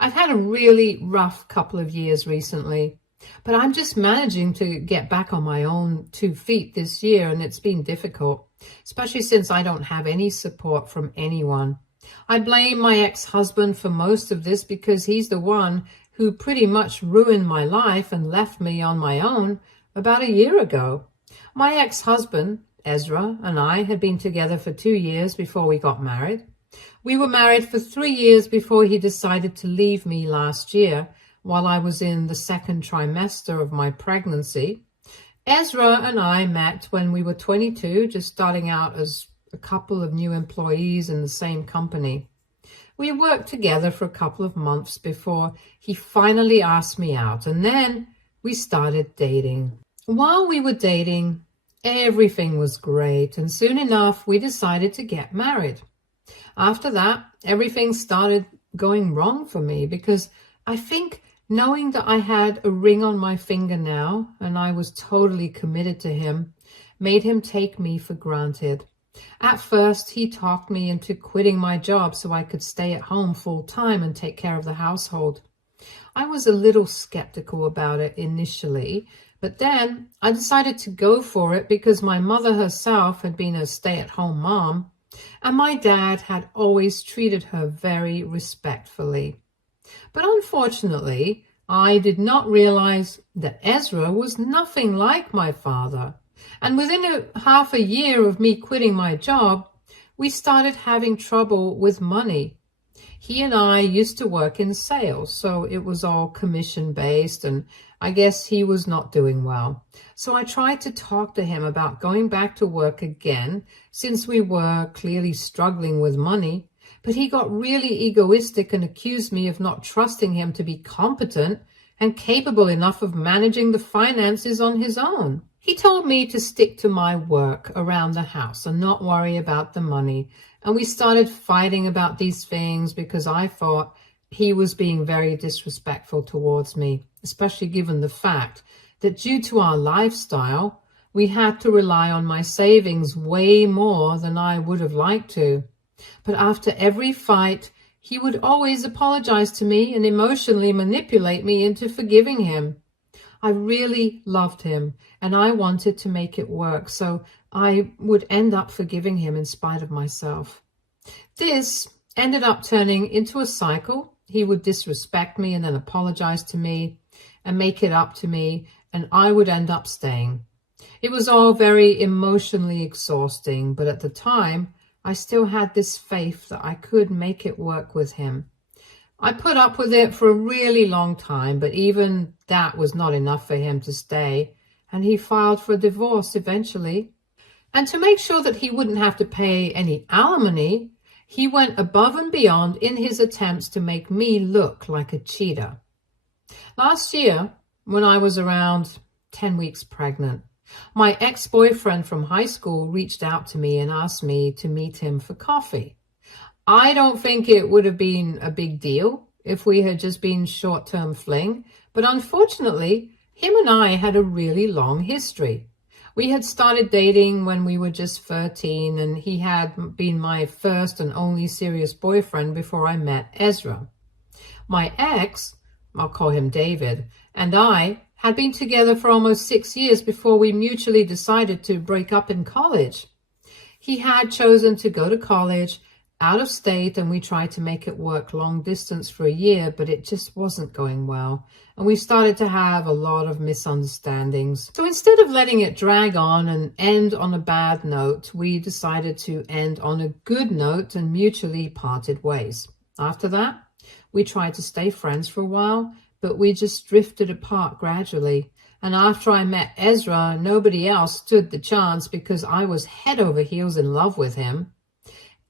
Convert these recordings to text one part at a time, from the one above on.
I've had a really rough couple of years recently, but I'm just managing to get back on my own 2 feet this year, and it's been difficult, especially since I don't have any support from anyone. I blame my ex-husband for most of this because he's the one who pretty much ruined my life and left me on my own about a year ago. My ex-husband, Ezra, and I had been together for 2 years before we got married. We were married for 3 years before he decided to leave me last year while I was in the second trimester of my pregnancy. Ezra and I met when we were 22, just starting out as a couple of new employees in the same company. We worked together for a couple of months before he finally asked me out, and then we started dating. While we were dating, everything was great, and soon enough we decided to get married. After that, everything started going wrong for me because I think knowing that I had a ring on my finger now and I was totally committed to him made him take me for granted. At first, he talked me into quitting my job so I could stay at home full time and take care of the household. I was a little skeptical about it initially, but then I decided to go for it because my mother herself had been a stay-at-home mom, and my dad had always treated her very respectfully. But unfortunately, I did not realize that Ezra was nothing like my father. And within half a year of me quitting my job, we started having trouble with money. He and I used to work in sales, so it was all commission-based, and I guess he was not doing well. So I tried to talk to him about going back to work again, since we were clearly struggling with money, but he got really egoistic and accused me of not trusting him to be competent and capable enough of managing the finances on his own. He told me to stick to my work around the house and not worry about the money. And we started fighting about these things because I thought he was being very disrespectful towards me, especially given the fact that due to our lifestyle, we had to rely on my savings way more than I would have liked to. But after every fight, he would always apologize to me and emotionally manipulate me into forgiving him. I really loved him and I wanted to make it work, so I would end up forgiving him in spite of myself. This ended up turning into a cycle. He would disrespect me and then apologize to me and make it up to me, and I would end up staying. It was all very emotionally exhausting, but at the time, I still had this faith that I could make it work with him. I put up with it for a really long time, but even that was not enough for him to stay, and he filed for divorce eventually. And to make sure that he wouldn't have to pay any alimony, he went above and beyond in his attempts to make me look like a cheater. Last year, when I was around 10 weeks pregnant, my ex-boyfriend from high school reached out to me and asked me to meet him for coffee. I don't think it would have been a big deal if we had just been short-term fling, but unfortunately, him and I had a really long history. We had started dating when we were just 13, and he had been my first and only serious boyfriend before I met Ezra. My ex, I'll call him David, and I had been together for almost 6 years before we mutually decided to break up in college. He had chosen to go to college out of state, and we tried to make it work long distance for a year, but it just wasn't going well. And we started to have a lot of misunderstandings. So instead of letting it drag on and end on a bad note, we decided to end on a good note and mutually parted ways. After that, we tried to stay friends for a while, but we just drifted apart gradually. And after I met Ezra, nobody else stood the chance because I was head over heels in love with him.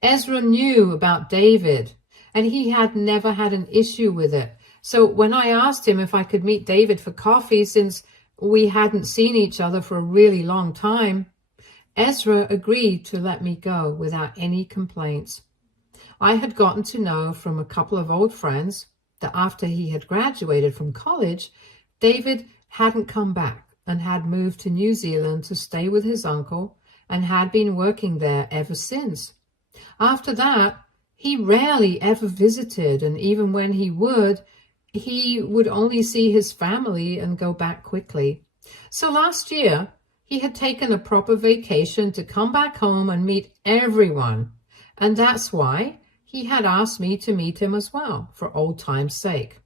Ezra knew about David, and he had never had an issue with it. So when I asked him if I could meet David for coffee, since we hadn't seen each other for a really long time, Ezra agreed to let me go without any complaints. I had gotten to know from a couple of old friends that after he had graduated from college, David hadn't come back and had moved to New Zealand to stay with his uncle and had been working there ever since. After that, He rarely ever visited, and even when he would only see his family and go back quickly. So last year, he had taken a proper vacation to come back home and meet everyone. And that's why he had asked me to meet him as well, for old time's sake.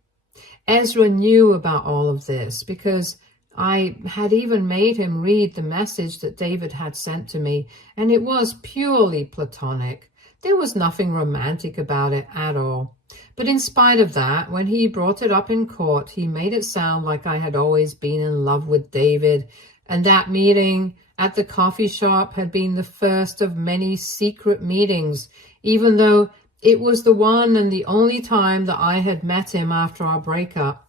Ezra knew about all of this because I had even made him read the message that David had sent to me, and it was purely platonic. There was nothing romantic about it at all. But in spite of that, when he brought it up in court, he made it sound like I had always been in love with David, and that meeting at the coffee shop had been the first of many secret meetings, even though it was the one and the only time that I had met him after our breakup.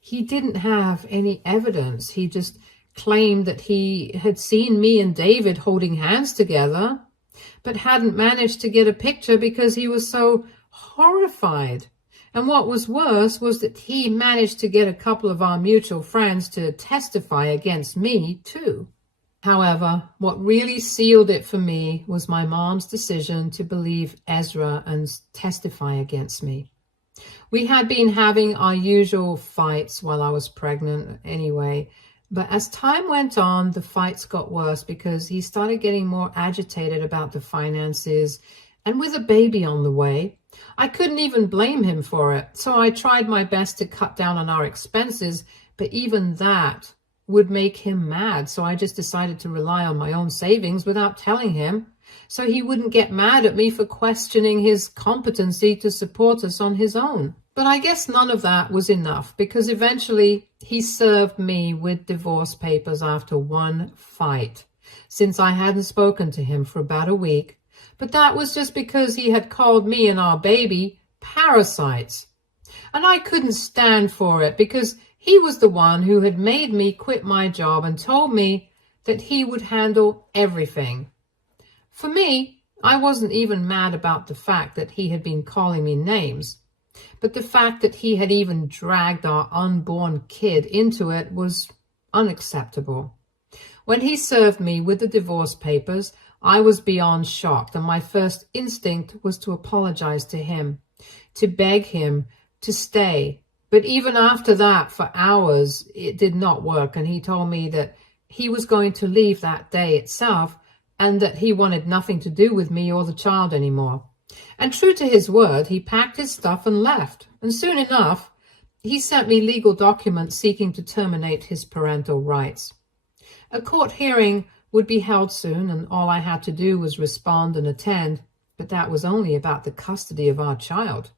He didn't have any evidence. He just claimed that he had seen me and David holding hands together, but hadn't managed to get a picture because he was so horrified. And what was worse was that he managed to get a couple of our mutual friends to testify against me too. However, what really sealed it for me was my mom's decision to believe Ezra and testify against me. We had been having our usual fights while I was pregnant anyway, but as time went on, the fights got worse because he started getting more agitated about the finances, and with a baby on the way, I couldn't even blame him for it. So I tried my best to cut down on our expenses, but even that would make him mad. So I just decided to rely on my own savings without telling him, so he wouldn't get mad at me for questioning his competency to support us on his own. But I guess none of that was enough, because eventually he served me with divorce papers after one fight, since I hadn't spoken to him for about a week. But that was just because he had called me and our baby parasites. And I couldn't stand for it, because he was the one who had made me quit my job and told me that he would handle everything. For me, I wasn't even mad about the fact that he had been calling me names, but the fact that he had even dragged our unborn kid into it was unacceptable. When he served me with the divorce papers, I was beyond shocked, and my first instinct was to apologize to him, to beg him to stay. But even after that, for hours, it did not work, and he told me that he was going to leave that day itself and that he wanted nothing to do with me or the child anymore. And true to his word, he packed his stuff and left. And soon enough, he sent me legal documents seeking to terminate his parental rights. A court hearing would be held soon, and all I had to do was respond and attend, but that was only about the custody of our child.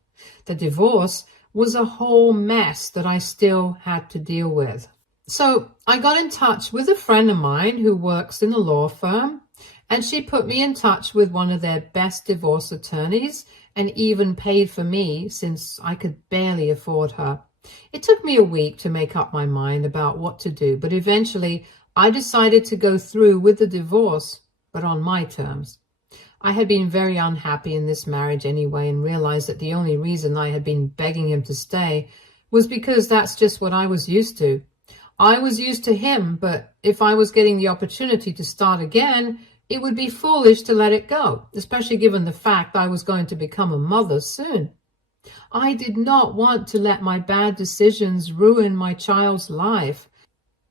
The divorce was a whole mess that I still had to deal with. So I got in touch with a friend of mine who works in a law firm, and she put me in touch with one of their best divorce attorneys and even paid for me since I could barely afford her. It took me a week to make up my mind about what to do, but eventually I decided to go through with the divorce, but on my terms. I had been very unhappy in this marriage anyway, and realized that the only reason I had been begging him to stay was because that's just what I was used to. I was used to him, but if I was getting the opportunity to start again, it would be foolish to let it go, especially given the fact I was going to become a mother soon. I did not want to let my bad decisions ruin my child's life.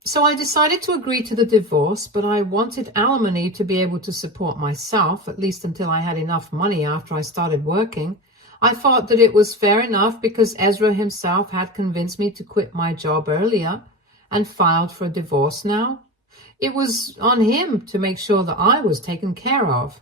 So I decided to agree to the divorce, but I wanted alimony to be able to support myself, at least until I had enough money after I started working. I thought that it was fair enough because Ezra himself had convinced me to quit my job earlier and filed for a divorce now. It was on him to make sure that I was taken care of.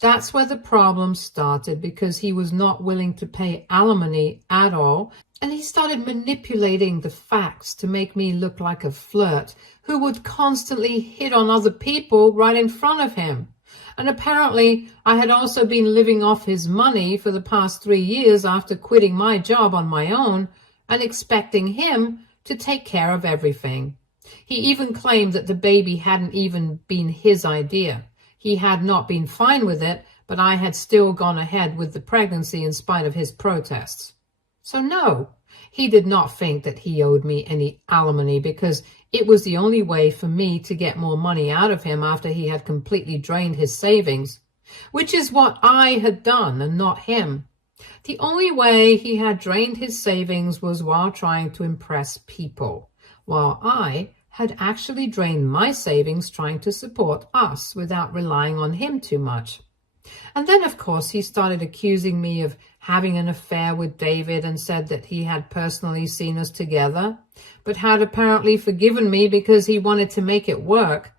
That's where the problem started, because he was not willing to pay alimony at all, and he started manipulating the facts to make me look like a flirt who would constantly hit on other people right in front of him. And apparently I had also been living off his money for the past 3 years after quitting my job on my own and expecting him to take care of everything. He even claimed that the baby hadn't even been his idea. He had not been fine with it, but I had still gone ahead with the pregnancy in spite of his protests. So no, he did not think that he owed me any alimony, because it was the only way for me to get more money out of him after he had completely drained his savings. which is what I had done and not him. The only way he had drained his savings was while trying to impress people, while I had actually drained my savings trying to support us without relying on him too much. And then, of course, he started accusing me of having an affair with David and said that he had personally seen us together, but had apparently forgiven me because he wanted to make it work.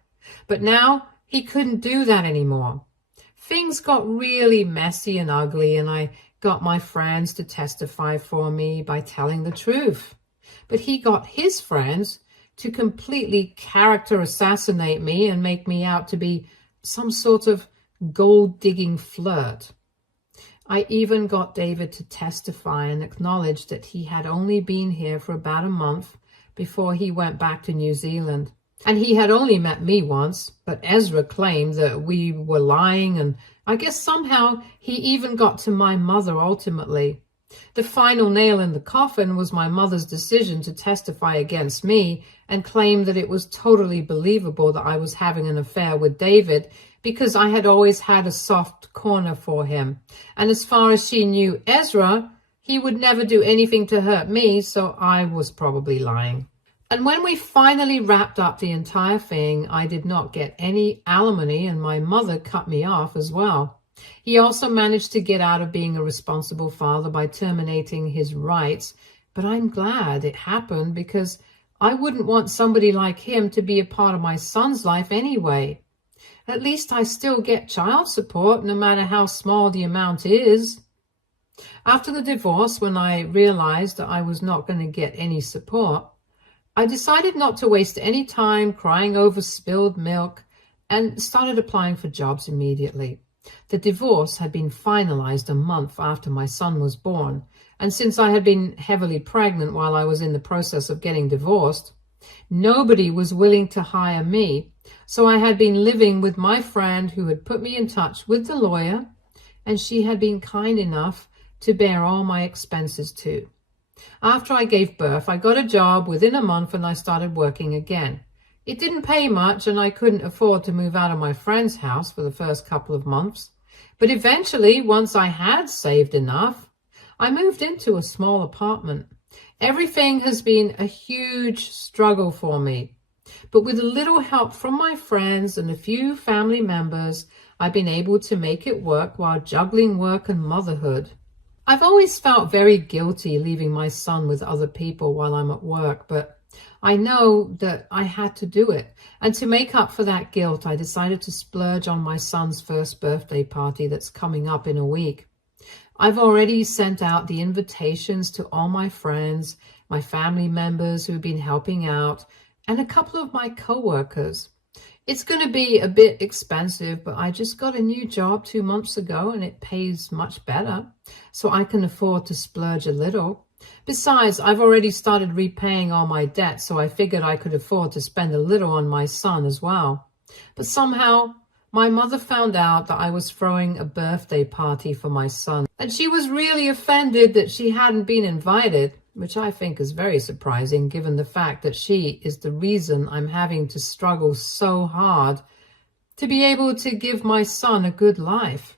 But now he couldn't do that anymore. Things got really messy and ugly, and I got my friends to testify for me by telling the truth. But he got his friends to completely character assassinate me and make me out to be some sort of gold-digging flirt. I even got David to testify and acknowledge that he had only been here for about a month before he went back to New Zealand. And he had only met me once, but Ezra claimed that we were lying, and I guess somehow he even got to my mother ultimately. The final nail in the coffin was my mother's decision to testify against me and claim that it was totally believable that I was having an affair with David because I had always had a soft corner for him. And as far as she knew Ezra, he would never do anything to hurt me, so I was probably lying. And when we finally wrapped up the entire thing, I did not get any alimony, and my mother cut me off as well. He also managed to get out of being a responsible father by terminating his rights, but I'm glad it happened because I wouldn't want somebody like him to be a part of my son's life anyway. At least I still get child support, no matter how small the amount is. After the divorce, when I realized that I was not going to get any support, I decided not to waste any time crying over spilled milk and started applying for jobs immediately. The divorce had been finalized a month after my son was born, and since I had been heavily pregnant while I was in the process of getting divorced, nobody was willing to hire me, so I had been living with my friend who had put me in touch with the lawyer, and she had been kind enough to bear all my expenses too. After I gave birth, I got a job within a month and I started working again. It didn't pay much and I couldn't afford to move out of my friend's house for the first couple of months. But eventually, once I had saved enough, I moved into a small apartment. Everything has been a huge struggle for me. But with a little help from my friends and a few family members, I've been able to make it work while juggling work and motherhood. I've always felt very guilty leaving my son with other people while I'm at work, but I know that I had to do it. And to make up for that guilt, I decided to splurge on my son's first birthday party that's coming up in a week. I've already sent out the invitations to all my friends, my family members who've been helping out, and a couple of my coworkers. It's going to be a bit expensive, but I just got a new job 2 months ago and it pays much better, so I can afford to splurge a little. Besides, I've already started repaying all my debt, so I figured I could afford to spend a little on my son as well. But somehow, my mother found out that I was throwing a birthday party for my son, and she was really offended that she hadn't been invited, which I think is very surprising given the fact that she is the reason I'm having to struggle so hard to be able to give my son a good life.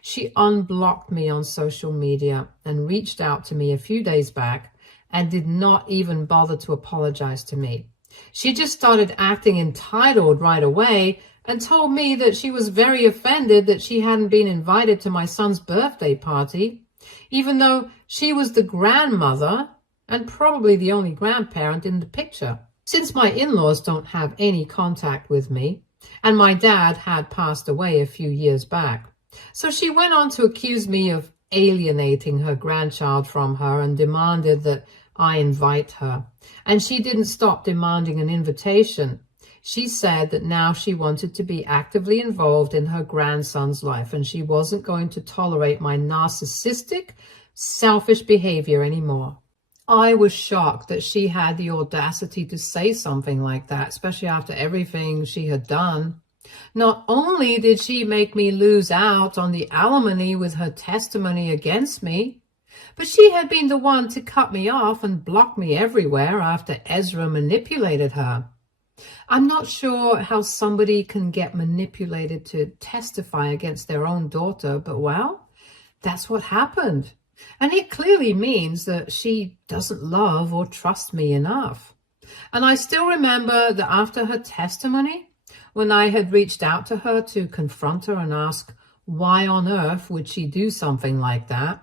She unblocked me on social media and reached out to me a few days back and did not even bother to apologize to me. She just started acting entitled right away and told me that she was very offended that she hadn't been invited to my son's birthday party, even though she was the grandmother and probably the only grandparent in the picture. Since my in-laws don't have any contact with me, and my dad had passed away a few years back, so she went on to accuse me of alienating her grandchild from her and demanded that I invite her. And she didn't stop demanding an invitation. She said that now she wanted to be actively involved in her grandson's life and she wasn't going to tolerate my narcissistic, selfish behavior anymore. I was shocked that she had the audacity to say something like that, especially after everything she had done. Not only did she make me lose out on the alimony with her testimony against me, but she had been the one to cut me off and block me everywhere after Ezra manipulated her. I'm not sure how somebody can get manipulated to testify against their own daughter, but well, that's what happened. And it clearly means that she doesn't love or trust me enough. And I still remember that after her testimony, when I had reached out to her to confront her and ask why on earth would she do something like that,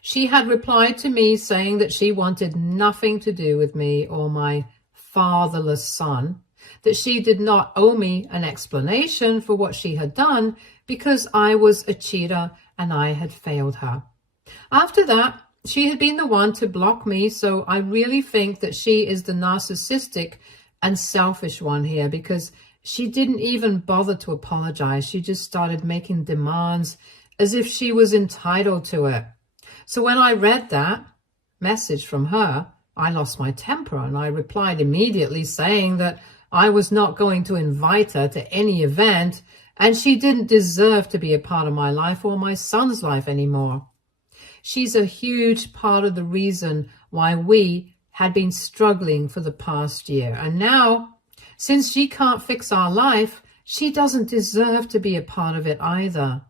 she had replied to me saying that she wanted nothing to do with me or my fatherless son, that she did not owe me an explanation for what she had done because I was a cheater and I had failed her. After that, she had been the one to block me, so I really think that she is the narcissistic and selfish one here, because she didn't even bother to apologize. She just started making demands as if she was entitled to it. So when I read that message from her, I lost my temper and I replied immediately saying that I was not going to invite her to any event and she didn't deserve to be a part of my life or my son's life anymore. She's a huge part of the reason why we had been struggling for the past year. And now, since she can't fix our life, she doesn't deserve to be a part of it either.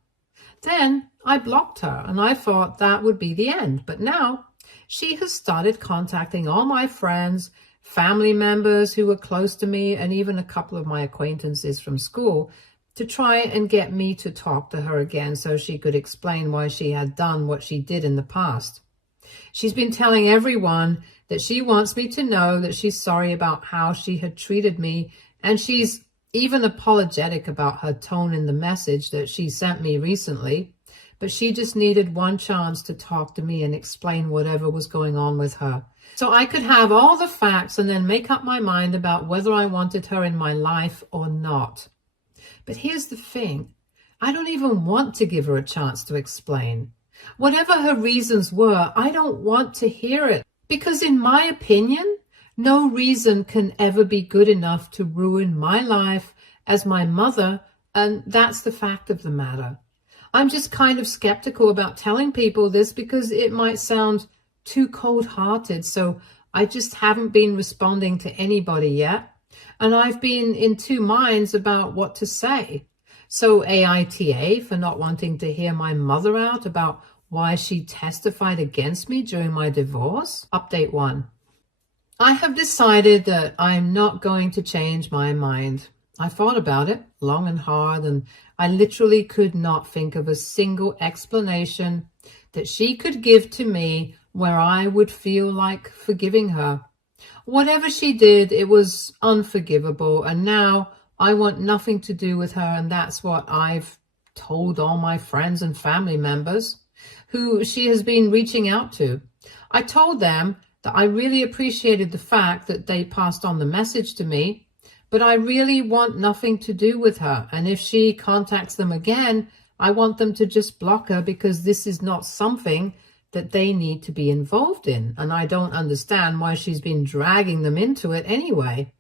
Then I blocked her and I thought that would be the end. But now she has started contacting all my friends, family members who were close to me, and even a couple of my acquaintances from school to try and get me to talk to her again so she could explain why she had done what she did in the past. She's been telling everyone that she wants me to know that she's sorry about how she had treated me, and she's even apologetic about her tone in the message that she sent me recently, but she just needed one chance to talk to me and explain whatever was going on with her, so I could have all the facts and then make up my mind about whether I wanted her in my life or not. But here's the thing, I don't even want to give her a chance to explain. Whatever her reasons were, I don't want to hear it, because in my opinion, no reason can ever be good enough to ruin my life as my mother, and that's the fact of the matter. I'm just kind of skeptical about telling people this because it might sound too cold-hearted, so I just haven't been responding to anybody yet. And I've been in two minds about what to say. So AITA for not wanting to hear my mother out about why she testified against me during my divorce. Update 1. I have decided that I'm not going to change my mind. I thought about it long and hard, and I literally could not think of a single explanation that she could give to me where I would feel like forgiving her. Whatever she did, it was unforgivable, and now I want nothing to do with her, and that's what I've told all my friends and family members who she has been reaching out to. I told them that I really appreciated the fact that they passed on the message to me, but I really want nothing to do with her, and if she contacts them again, I want them to just block her, because this is not something that they need to be involved in, and I don't understand why she's been dragging them into it anyway.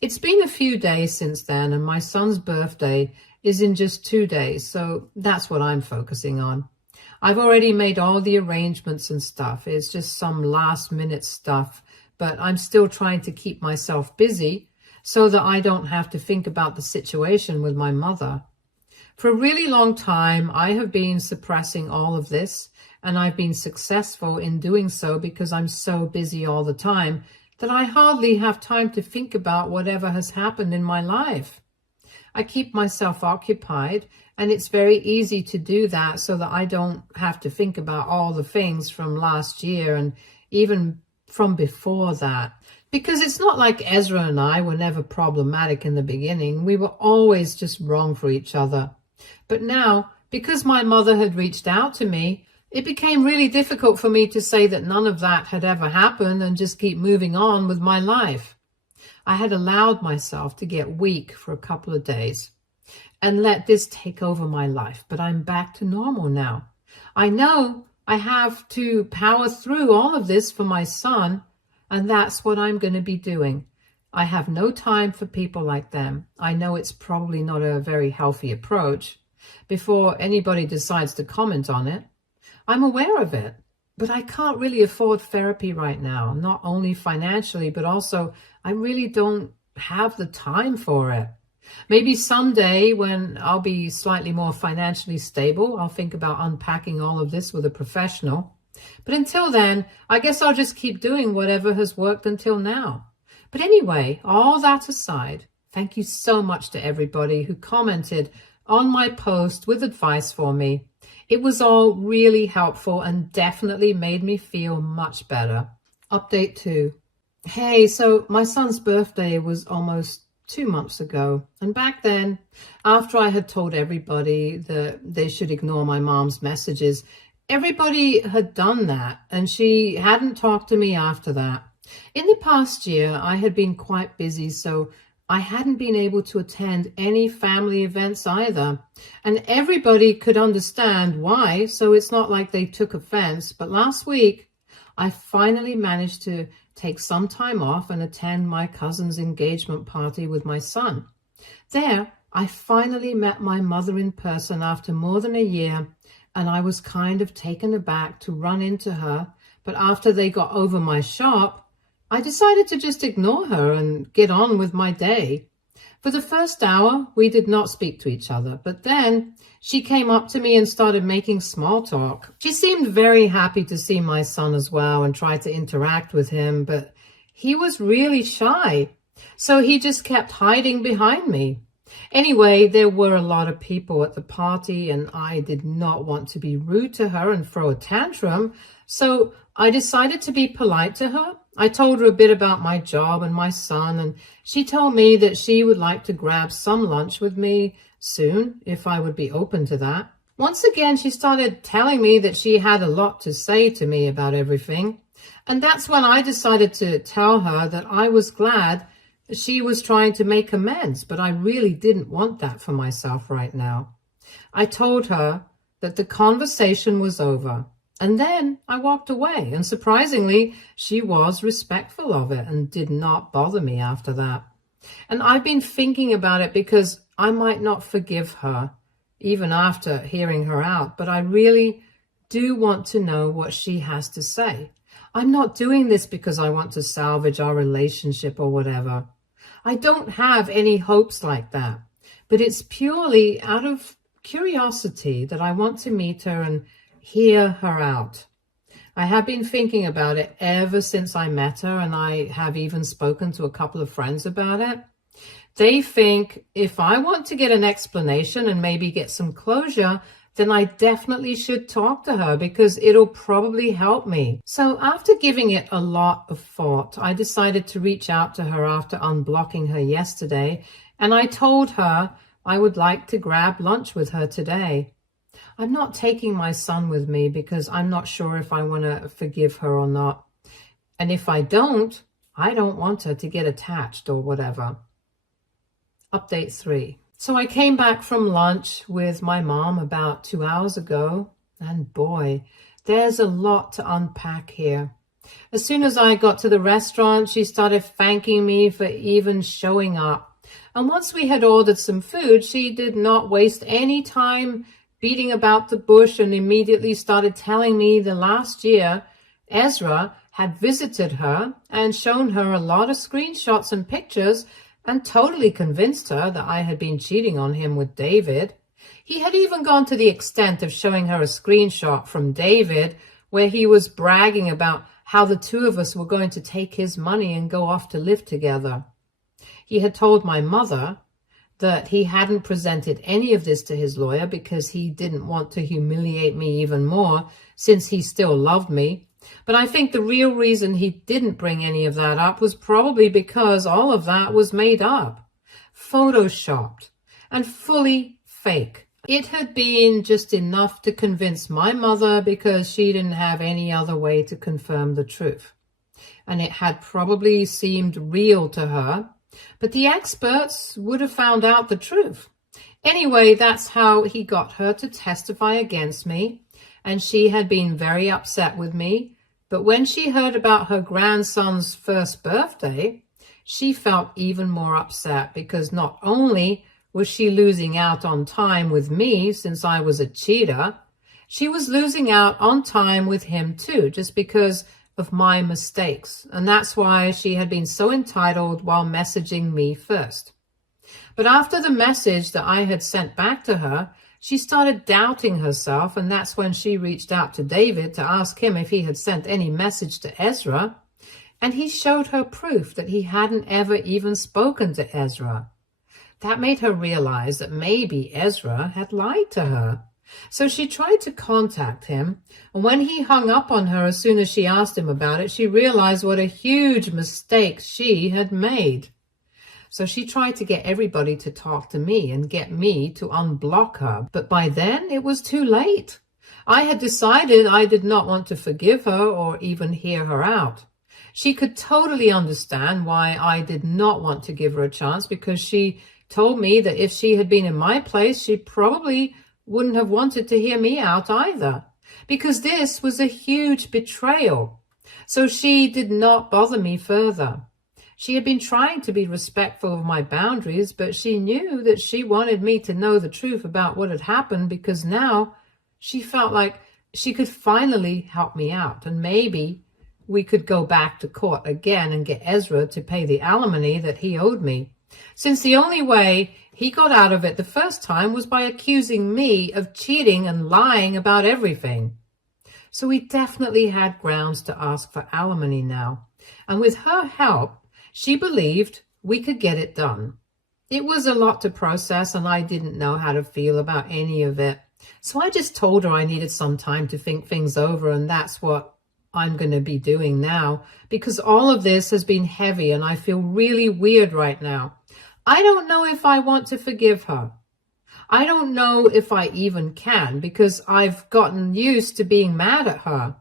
It's been a few days since then, and my son's birthday is in just 2 days, so that's what I'm focusing on. I've already made all the arrangements and stuff. It's just some last-minute stuff, but I'm still trying to keep myself busy so that I don't have to think about the situation with my mother. For a really long time, I have been suppressing all of this, and I've been successful in doing so because I'm so busy all the time that I hardly have time to think about whatever has happened in my life. I keep myself occupied, and it's very easy to do that so that I don't have to think about all the things from last year and even from before that. Because it's not like Ezra and I were never problematic in the beginning. We were always just wrong for each other. But now, because my mother had reached out to me, it became really difficult for me to say that none of that had ever happened and just keep moving on with my life. I had allowed myself to get weak for a couple of days and let this take over my life, but I'm back to normal now. I know I have to power through all of this for my son, and that's what I'm going to be doing. I have no time for people like them. I know it's probably not a very healthy approach. Before anybody decides to comment on it, I'm aware of it, but I can't really afford therapy right now, not only financially, but also I really don't have the time for it. Maybe someday when I'll be slightly more financially stable, I'll think about unpacking all of this with a professional. But until then, I guess I'll just keep doing whatever has worked until now. But anyway, all that aside, thank you so much to everybody who commented on my post with advice for me. It was all really helpful and definitely made me feel much better. Update 2. Hey, so my son's birthday was almost 2 months ago. And back then, after I had told everybody that they should ignore my mom's messages, everybody had done that, and she hadn't talked to me after that. In the past year, I had been quite busy, so I hadn't been able to attend any family events either. And everybody could understand why, so it's not like they took offense. But last week, I finally managed to take some time off and attend my cousin's engagement party with my son. There, I finally met my mother in person after more than a year, and I was kind of taken aback to run into her. But after they got over my shop, I decided to just ignore her and get on with my day. For the first hour, we did not speak to each other, but then she came up to me and started making small talk. She seemed very happy to see my son as well and tried to interact with him, but he was really shy, so he just kept hiding behind me. Anyway, there were a lot of people at the party, and I did not want to be rude to her and throw a tantrum, so I decided to be polite to her. I told her a bit about my job and my son, and she told me that she would like to grab some lunch with me soon, if I would be open to that. Once again, she started telling me that she had a lot to say to me about everything, and that's when I decided to tell her that I was glad she was trying to make amends, but I really didn't want that for myself right now. I told her that the conversation was over, and then I walked away, and surprisingly, she was respectful of it and did not bother me after that. And I've been thinking about it because I might not forgive her, even after hearing her out, but I really do want to know what she has to say. I'm not doing this because I want to salvage our relationship or whatever. I don't have any hopes like that, but it's purely out of curiosity that I want to meet her and hear her out. I have been thinking about it ever since I met her, and I have even spoken to a couple of friends about it. They think if I want to get an explanation and maybe get some closure, then I definitely should talk to her because it'll probably help me. So after giving it a lot of thought, I decided to reach out to her after unblocking her yesterday, and I told her I would like to grab lunch with her today. I'm not taking my son with me because I'm not sure if I want to forgive her or not. And if I don't want her to get attached or whatever. Update 3. So I came back from lunch with my mom about 2 hours ago, and boy, there's a lot to unpack here. As soon as I got to the restaurant, she started thanking me for even showing up. And once we had ordered some food, she did not waste any time beating about the bush and immediately started telling me the last year Ezra had visited her and shown her a lot of screenshots and pictures and totally convinced her that I had been cheating on him with David. He had even gone to the extent of showing her a screenshot from David where he was bragging about how the two of us were going to take his money and go off to live together. He had told my mother that he hadn't presented any of this to his lawyer because he didn't want to humiliate me even more since he still loved me. But I think the real reason he didn't bring any of that up was probably because all of that was made up, photoshopped, and fully fake. It had been just enough to convince my mother because she didn't have any other way to confirm the truth. And it had probably seemed real to her, but the experts would have found out the truth. Anyway, that's how he got her to testify against me, and she had been very upset with me. But when she heard about her grandson's first birthday, she felt even more upset because not only was she losing out on time with me since I was a cheater, she was losing out on time with him too, just because of my mistakes, and that's why she had been so entitled while messaging me first. But after the message that I had sent back to her, she started doubting herself, and that's when she reached out to David to ask him if he had sent any message to Ezra, and he showed her proof that he hadn't ever even spoken to Ezra. That made her realize that maybe Ezra had lied to her. So she tried to contact him, and when he hung up on her as soon as she asked him about it, she realized what a huge mistake she had made. So she tried to get everybody to talk to me and get me to unblock her. But by then, it was too late. I had decided I did not want to forgive her or even hear her out. She could totally understand why I did not want to give her a chance, because she told me that if she had been in my place, she probably wouldn't have wanted to hear me out either, because this was a huge betrayal. So she did not bother me further. She had been trying to be respectful of my boundaries, but she knew that she wanted me to know the truth about what had happened, because now she felt like she could finally help me out, and maybe we could go back to court again and get Ezra to pay the alimony that he owed me, since the only way he got out of it the first time was by accusing me of cheating and lying about everything. So we definitely had grounds to ask for alimony now, and with her help, she believed we could get it done. It was a lot to process, and I didn't know how to feel about any of it. So I just told her I needed some time to think things over, and that's what I'm going to be doing now, because all of this has been heavy and I feel really weird right now. I don't know if I want to forgive her. I don't know if I even can, because I've gotten used to being mad at her.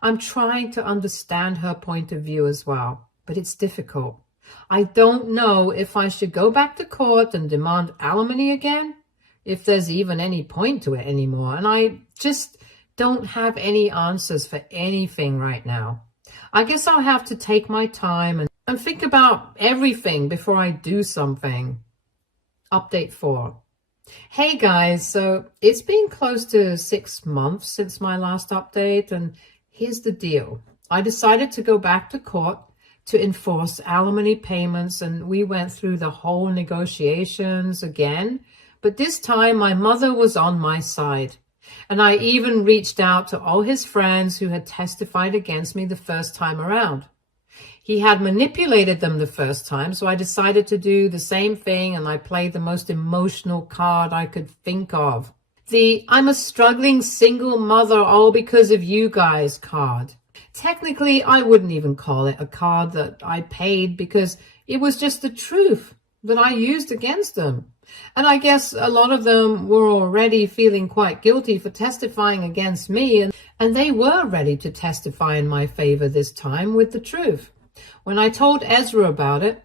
I'm trying to understand her point of view as well, but it's difficult. I don't know if I should go back to court and demand alimony again, if there's even any point to it anymore, and I just don't have any answers for anything right now. I guess I'll have to take my time and think about everything before I do something. Update 4. Hey guys, so it's been close to 6 months since my last update, and here's the deal. I decided to go back to court to enforce alimony payments, and we went through the whole negotiations again, but this time my mother was on my side. And I even reached out to all his friends who had testified against me the first time around. He had manipulated them the first time, so I decided to do the same thing, and I played the most emotional card I could think of. The "I'm a struggling single mother all because of you guys" card. Technically, I wouldn't even call it a card that I paid, because it was just the truth that I used against them. And I guess a lot of them were already feeling quite guilty for testifying against me, and they were ready to testify in my favor this time with the truth. When I told Ezra about it,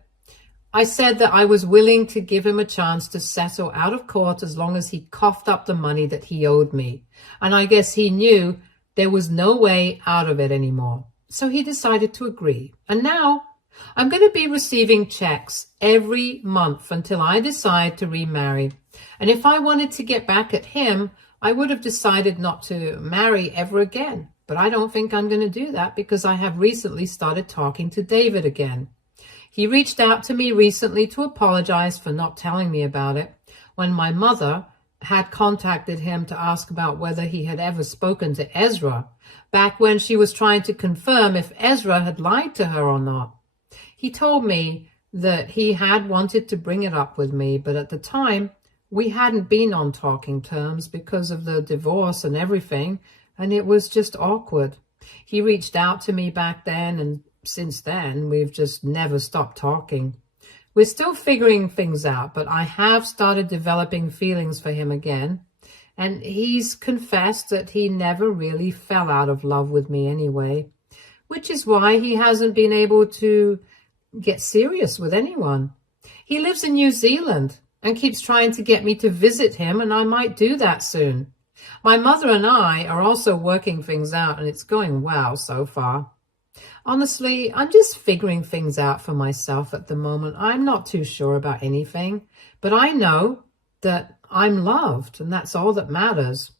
I said that I was willing to give him a chance to settle out of court as long as he coughed up the money that he owed me. And I guess he knew there was no way out of it anymore. So he decided to agree. And now I'm going to be receiving checks every month until I decide to remarry. And if I wanted to get back at him, I would have decided not to marry ever again. But I don't think I'm going to do that, because I have recently started talking to David again. He reached out to me recently to apologize for not telling me about it, when my mother had contacted him to ask about whether he had ever spoken to Ezra, back when she was trying to confirm if Ezra had lied to her or not. He told me that he had wanted to bring it up with me, but at the time, we hadn't been on talking terms because of the divorce and everything, and it was just awkward. He reached out to me back then, and since then, we've just never stopped talking. We're still figuring things out, but I have started developing feelings for him again, and he's confessed that he never really fell out of love with me anyway, which is why he hasn't been able to get serious with anyone. He lives in New Zealand and keeps trying to get me to visit him, and I might do that soon. My mother and I are also working things out, and it's going well so far. Honestly, I'm just figuring things out for myself at the moment. I'm not too sure about anything, but I know that I'm loved, and that's all that matters.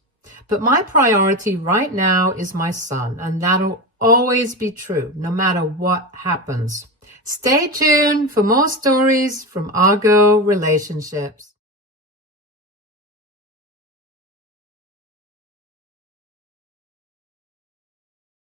But my priority right now is my son, and that'll always be true, no matter what happens. Stay tuned for more stories from Argo Relationships.